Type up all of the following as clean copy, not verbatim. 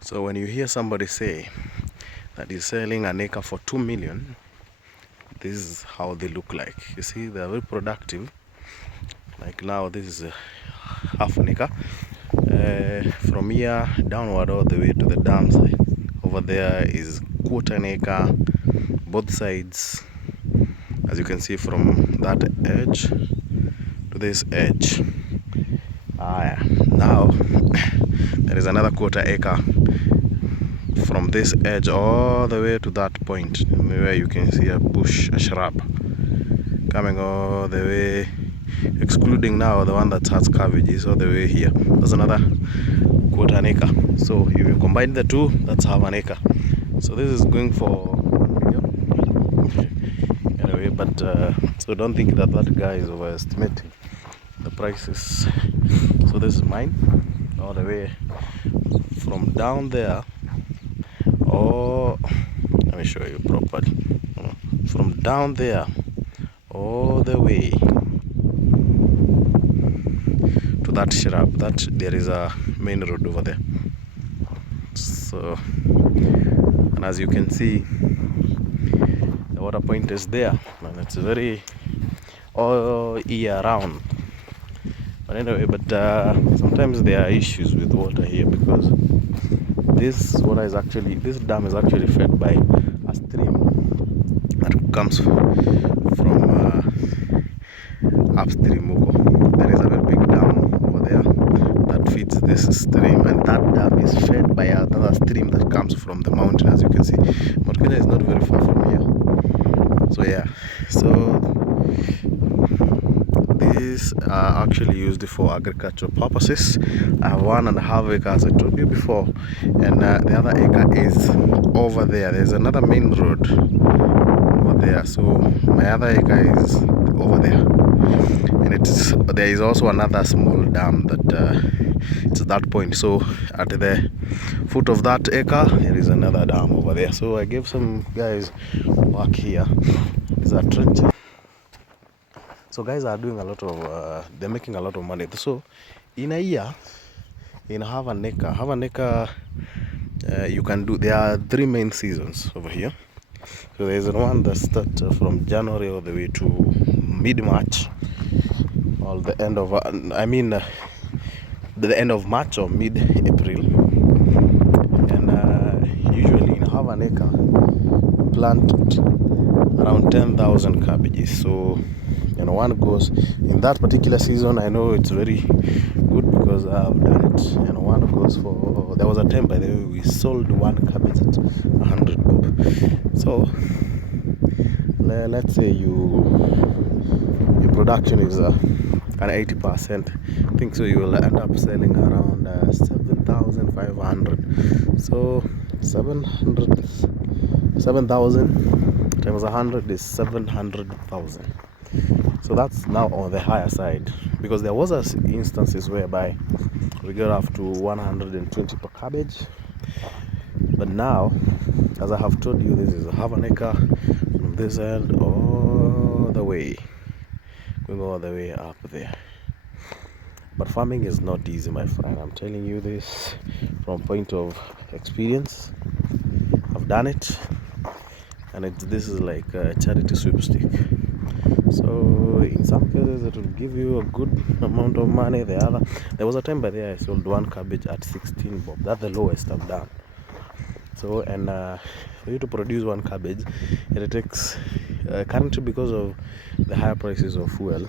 So when you hear somebody say that he's selling an acre for 2 million, this is how they look like. You see, they are very productive. Like now, this is half an acre. From here downward all the way to the dam side. Over there is quarter an acre, both sides. As you can see from that edge to this edge. Now there is another quarter acre from this edge all the way to that point where you can see a bush, a shrub coming all the way, excluding now the one that has cabbages all the way here. That's another quarter an acre. So if you combine the two, that's half an acre. So this is going for, yep. Anyway, but so don't think that that guy is overestimating the prices. So this is mine all the way from down there. Oh, let me show you properly. From down there all the way to that shrub, that there is a main road over there. So, and as you can see, the water point is there, and it's very all year round. But anyway, sometimes there are issues with water here because this water is actually, this dam is actually fed by a stream that comes from upstream. There is a very big dam over there that feeds this stream, and that dam is fed by another stream that comes from the mountain. As you can see, Mount Kenya is not very far from here. So yeah, so these are actually used for agricultural purposes. I have 1.5 acres, as I told you before, and the other acre is over there. There's another main road over there, so my other acre is over there, and there is also another small dam that it's at that point. So at the foot of that acre there is another dam over there. So I gave some guys work here. These are trenching. So guys are doing a lot of they're making a lot of money. So in a year, in half an acre you can do, there are 3 main seasons over here. So there's one that starts from January all the way to mid-March, or the end of the end of March or mid-April. And usually in half an acre you plant around 10,000 cabbages. So one goes in that particular season. I know it's very good because I've done it, and one goes for, there was a time by the way we sold one cabbage at 100 bob. So let's say your production is an 80%, I think, so you will end up selling around 7,500. So 7,000 times 100 is 700,000. So that's now on the higher side, because there was instances whereby we got up to 120 per cabbage. But now, as I have told you, this is half an acre from this end all the way, going all the way up there. But farming is not easy, my friend. I'm telling you this from point of experience. I've done it, and this is like a charity sweepstake. So in some cases it will give you a good amount of money. There was a time by there I sold one cabbage at 16 bob. That's the lowest I've done. So, and for you to produce one cabbage, it takes currently, because of the higher prices of fuel,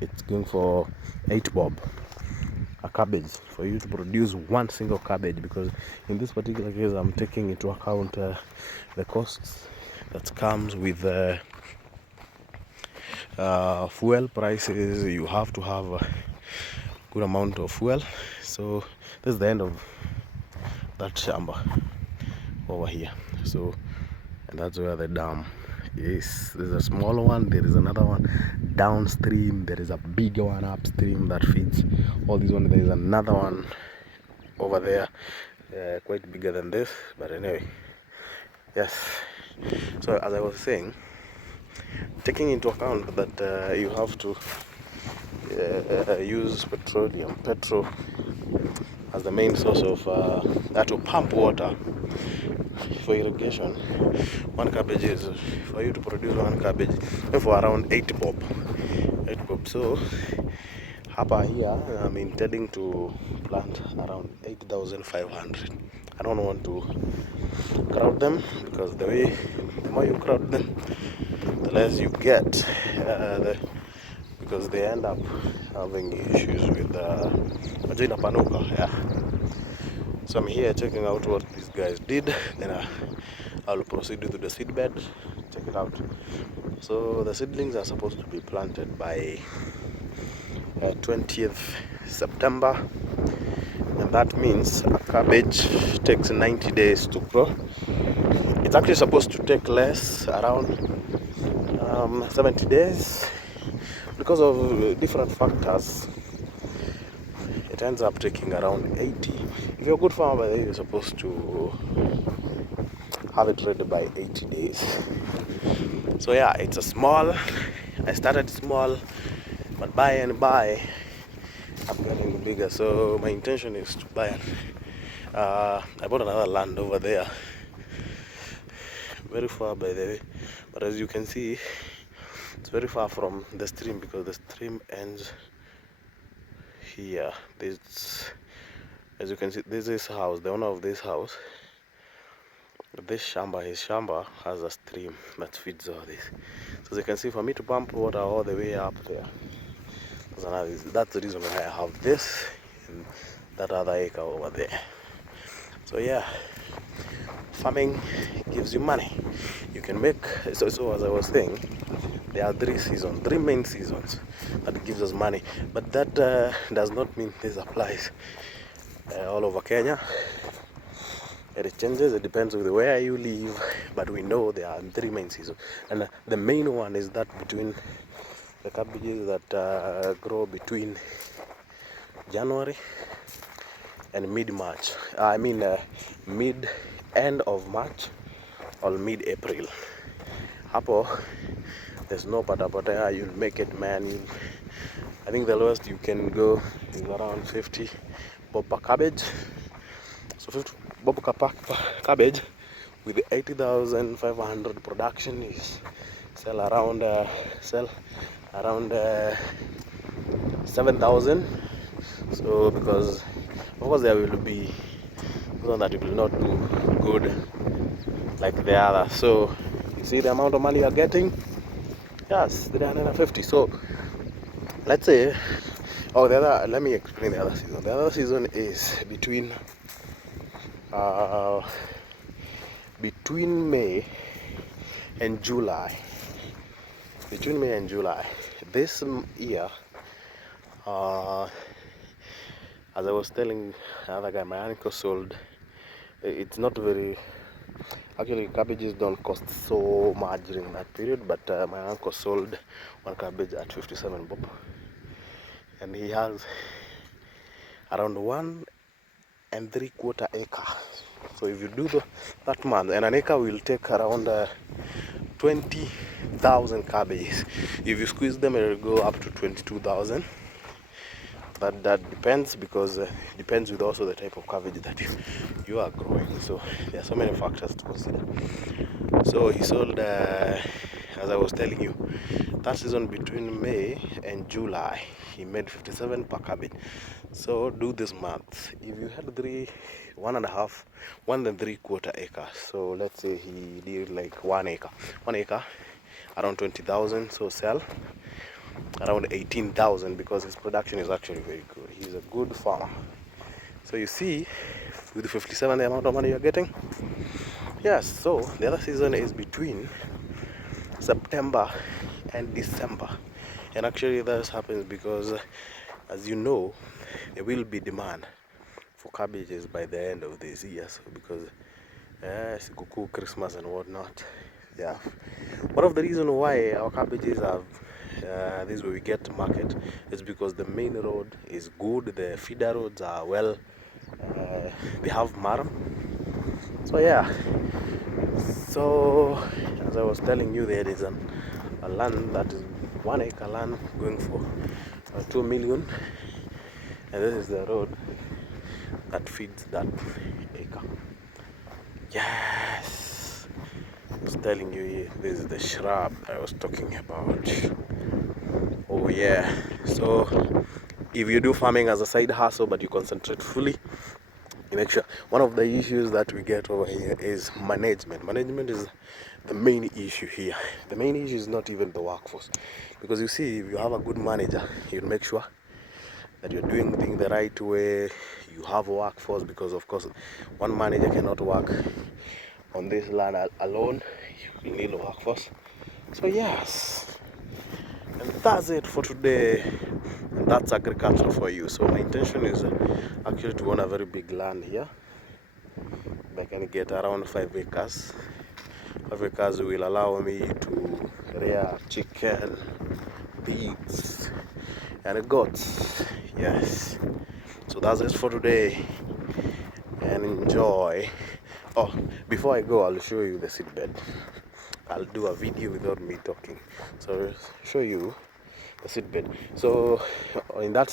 it's going for 8 bob a cabbage for you to produce one single cabbage. Because in this particular case I'm taking into account the costs that comes with fuel prices. You have to have a good amount of fuel. So this is the end of that shamba over here. So, and that's where the dam is. There's a smaller one, there is another one downstream, there is a bigger one upstream that feeds all these ones. There is another one over there, quite bigger than this, but anyway, yes. So as I was saying, taking into account that you have to use petrol as the main source of to pump water for irrigation. One cabbage is, for you to produce one cabbage for around 8 bob. 8 bob. So hapa here I'm intending to plant around 8,500. I don't want to crowd them, because the more you crowd them, the less you get, because they end up having issues with vagina panuka. Yeah. So I'm here checking out what these guys did, then I'll proceed to the seed bed, check it out. So the seedlings are supposed to be planted by 20th September, and that means a cabbage takes 90 days to grow. It's actually supposed to take less, around 70 days. Because of different factors, it ends up taking around 80. If you're a good farmer, then you're supposed to have it ready by 80 days. So yeah, it's a small, I started small, but by and by I'm getting bigger. So my intention is to buy I bought another land over there, very far by the way, but as you can see, it's very far from the stream, because the stream ends here. This, as you can see, this is house, the owner of this house, this shamba, his shamba has a stream that feeds all this. So as you can see, for me to pump water all the way up there, that's the reason why I have this and that other acre over there. So yeah, farming gives you money. You can make, so as I was saying, there are three main seasons that gives us money, but that does not mean this applies all over Kenya. It changes, it depends on where you live, but we know there are three main seasons, and the main one is that between the cabbages that grow between January and mid-March. Mid end of March or mid-April. Hapo there's no patapata, you'll make it, man. I think the lowest you can go is around 50 bob per cabbage. So 50 bob per cabbage with 80,500 production is sell around 7,000. So because of course there will be one that it will not do good like the other. So you see the amount of money you are getting. Yes, 350. So let's say, let me explain the other season. The other season is between May and July. Between May and July. This year, as I was telling the other guy, my uncle sold. It's not very. Actually, cabbages don't cost so much during that period, but my uncle sold one cabbage at 57 bob, and he has around 1.75 acre. So if you do that month, and an acre will take around 20,000 cabbages. If you squeeze them, it will go up to 22,000. But that depends, because it depends with also the type of cabbage that you are growing. So there are so many factors to consider. So he sold, as I was telling you, that season between May and July, he made 57 per cabbage. So do this math. If you had 1.75 acre, so let's say he did like 1 acre, around 20,000. So sell around 18,000, because his production is actually very good. He's a good farmer. So you see, with the 57, the amount of money you're getting. Yes. So the other season is between September and December, and actually this happens because, as you know, there will be demand for cabbages by the end of this year. So because Sikuku, Christmas and whatnot. Yeah. One of the reasons why our cabbages have this is where we get market, is because the main road is good, the feeder roads are well, they have maram. So yeah, so as I was telling you, there is a land that is 1 acre land going for 2 million, and this is the road that feeds that acre. Yes, I was telling you, this is the shrub I was talking about. Oh yeah. So if you do farming as a side hustle but you concentrate fully, you make sure. One of the issues that we get over here is management. Management is the main issue here. The main issue is not even the workforce, because you see, if you have a good manager, you'll make sure that you're doing things the right way. You have a workforce, because of course one manager cannot work on this land alone. You need a workforce. So yes, and that's it for today, and that's agriculture for you. So my intention is actually to own a very big land here. I can get around 5 acres. 5 acres will allow me to rear chicken, pigs, and goats. Yes. So that's it for today, and enjoy. Oh, before I go, I'll show you the seedbed. I'll do a video without me talking. So show you the seedbed. So in that